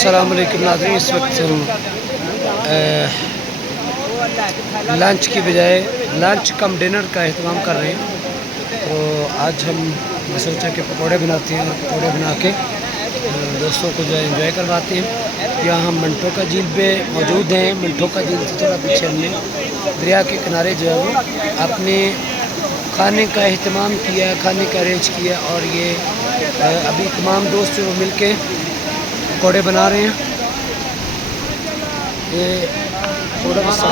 अस्सलाम वालेकुम नाज़रीन, इस वक्त हम लंच की बजाय लंच कम डिनर का अहतमाम कर रहे हैं। तो आज हमने सोचा कि पकौड़े बनाते हैं और पकौड़े बना के दोस्तों को जो है एंजॉय करवाते हैं। यहाँ हम मंटो का झील पे मौजूद हैं। मंटो का झील से थोड़ा पीछे हमने दरिया के किनारे जो है वो अपने खाने का अहतमाम किया, खाने का अरेंज किया और ये अभी तमाम दोस्त जो मिल के पकौड़े बना रहे हैं। ये थोड़ा सा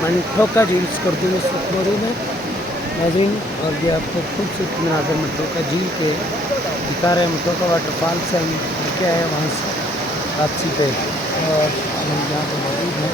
मंटो का झील स्कर्दू में सुख मौजूद है नाज़रीन। और ये आपको खूबसूरत मनाजर मंटो का झील के दिखा रहे हैं। मंटो का वाटरफॉल से हम क्या है वहाँ से वापसी पे और हम यहाँ पर मौजूद हैं।